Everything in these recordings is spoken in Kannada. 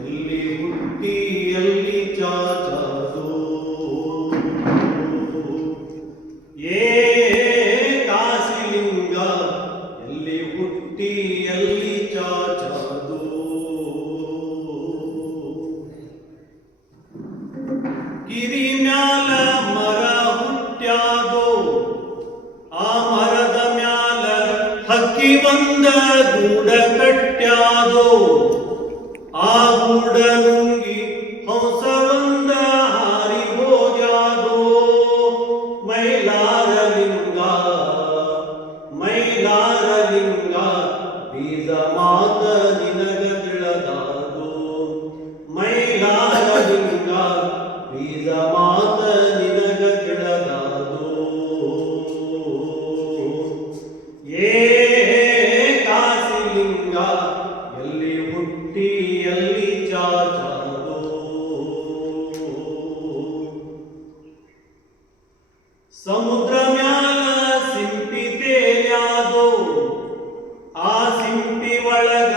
ಎಲ್ಲಿ ಹುಟ್ಟಿ ಎಲ್ಲಿ ಚಾಚದು ಕಾಶಿಲಿಂಗ ಎಲ್ಲಿ ಹುಟ್ಟಿ ಎಲ್ಲಿ ಚಾಚದು ಗಿರಿ ಮ್ಯಾಲ ಮರ ಹುಟ್ಟ್ಯಾದೋ ಆ ಮರದ ಮ್ಯಾಲ ಹಕ್ಕಿ ಬಂದ ಗೂಡ ಕಟ್ಟ್ಯಾದೋ ಆ ಗೂಡ ನುಂಗಿ ಹಂಸ ಬಂದ ಹಾರಿ ಹೋಗ್ಯಾದೋ ಮೈಲಾರಲಿಂಗ ಮೈಲಾರಲಿಂಗ ಬೀಜ ಮಾತ ನಿನಗ ತಿಳಿದಾದೋ ಮೈಲಾರಲಿಂಗ ಬೀಜ ಮಾತ ನಿನಗ ತಿಳಿದಾದೋ ಕಾಶಿಲಿಂಗ ಎಲ್ಲಿ ಹುಟ್ಟಿ ಎಲ್ಲಿ ಚಾಚದು ಸಮುದ್ರ ಮ್ಯಾಲ ಸಿಂಪಿ ತೇಲ್ಯಾದೋ ಆ ಸಿಂಪಿ ಒಳಗ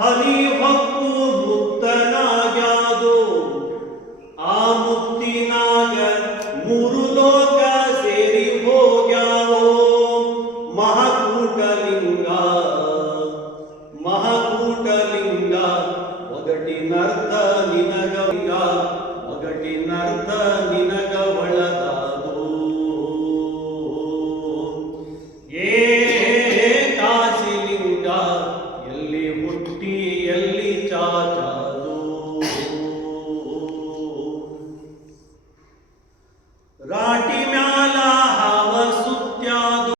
ಹನಿ ಹೊಕ್ಕು ಮುಕ್ತನಾಗ್ಯಾದೋ ಆ ಮುಕ್ತಿನಾಗ ಮೂರು ಲೋಕ ಸೇರಿ ಹೋಗ್ಯಾವೋ ಮಹಾಕೂಟಲಿಂಗ ಮಹಾಕೂಟಲಿಂಗ ಒಗಟಿನರ್ಥ